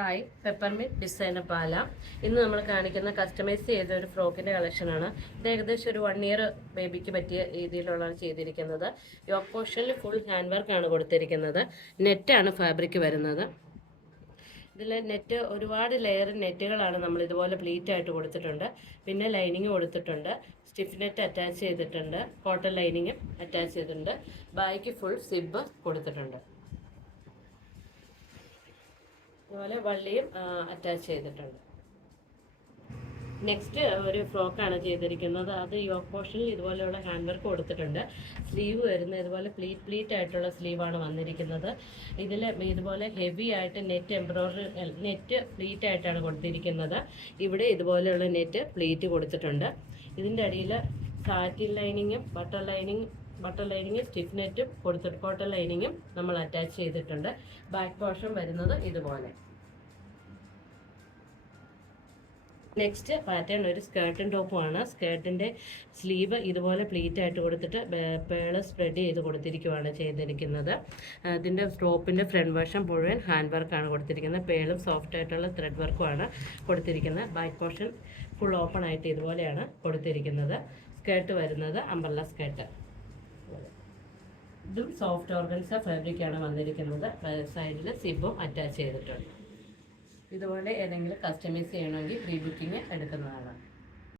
Hi, peppermint designer പാല. ഇന്ന് നമ്മൾ കാണിക്കുന്ന കസ്റ്റമൈസ് ചെയ്ത ഒരു ഫ്രോക്കിന്റെ കളക്ഷനാണ്. ഇത് ഏകദേശം ഒരു 1 ഇയർ ബേബിക്ക് പറ്റിയ രീതിയിലുള്ളതാണ് ചെയ്തിരിക്കുന്നത്. യോക്ക് പോർഷനിൽ ഫുൾ ഹാൻഡ് വർക്കാണ് കൊടുത്തിരിക്കുന്നത്. നെറ്റാണ് ഫാബ്രിക് വരുന്നത്. ഇതിൽ നെറ്റ് ഒരുപാട് ലെയർ നെറ്റുകളാണ് നമ്മൾ ഇതുപോലെ പ്ലീറ്റ് ആയിട്ട് കൊടുത്തിട്ടുണ്ട്. പിന്നെ ലൈനിങ് കൊടുത്തിട്ടുണ്ട്. സ്റ്റിഫ് നെറ്റ് അറ്റാച്ച് ചെയ്തിട്ടുണ്ട്. കോട്ടൺ ലൈനിങ്ങും അറ്റാച്ച് ചെയ്തിട്ടുണ്ട്. ബായ്ക്ക് ഫുൾ സിബ് കൊടുത്തിട്ടുണ്ട്. അതുപോലെ വള്ളിയും അറ്റാച്ച് ചെയ്തിട്ടുണ്ട്. നെക്സ്റ്റ് ഒരു ഫ്രോക്കാണ് ചെയ്തിരിക്കുന്നത്. അത് യോക്ക് പോർഷനിൽ ഇതുപോലെയുള്ള ഹാൻഡ് വർക്ക് കൊടുത്തിട്ടുണ്ട്. സ്ലീവ് വരുന്ന ഇതുപോലെ പ്ലീറ്റ് ആയിട്ടുള്ള സ്ലീവാണ് വന്നിരിക്കുന്നത്. ഇതിൽ ഇതുപോലെ ഹെവി ആയിട്ട് നെറ്റ് പ്ലീറ്റ് ആയിട്ടാണ് കൊടുത്തിരിക്കുന്നത്. ഇവിടെ ഇതുപോലെയുള്ള നെറ്റ് പ്ലീറ്റ് കൊടുത്തിട്ടുണ്ട്. ഇതിൻ്റെ അടിയിൽ സാറ്റിൻ ലൈനിങ്ങും ബട്ടർ ലൈനിങ്ങും സ്റ്റിഫ് നെറ്റും കൊടുത്തിട്ട് കോട്ടൺ ലൈനിങ്ങും നമ്മൾ അറ്റാച്ച് ചെയ്തിട്ടുണ്ട്. ബാക്ക് പോർഷൻ വരുന്നത് ഇതുപോലെ. നെക്സ്റ്റ് പാറ്റേൺ ഒരു സ്കേർട്ടും ടോപ്പുമാണ്. സ്കേർട്ടിൻ്റെ സ്ലീവ് ഇതുപോലെ പ്ലീറ്റ് ആയിട്ട് കൊടുത്തിട്ട് പേള് സ്പ്രെഡ് ചെയ്ത് കൊടുത്തിരിക്കുകയാണ് ചെയ്തിരിക്കുന്നത്. ഇതിൻ്റെ ടോപ്പിൻ്റെ ഫ്രണ്ട് വശം മുഴുവൻ ഹാൻഡ് വർക്കാണ് കൊടുത്തിരിക്കുന്നത്. പേളും സോഫ്റ്റ് ആയിട്ടുള്ള ത്രെഡ് വർക്കുമാണ് കൊടുത്തിരിക്കുന്നത്. ബാക്ക് പോർഷൻ ഫുൾ ഓപ്പൺ ആയിട്ട് ഇതുപോലെയാണ് കൊടുത്തിരിക്കുന്നത്. സ്കേർട്ട് വരുന്നത് അംബ്രല്ല സ്കേർട്ട്. ഇതും സോഫ്റ്റ് ഓർഗൻസ ഫാബ്രിക്കാണ് വന്നിരിക്കുന്നത്. സൈഡിൽ സിബും അറ്റാച്ച് ചെയ്തിട്ടുണ്ട്. ഇതുപോലെ ഏതെങ്കിലും കസ്റ്റമൈസ് ചെയ്യണമെങ്കിൽ പ്രീ ബുക്കിംഗ് എടുക്കുന്നതാണ്.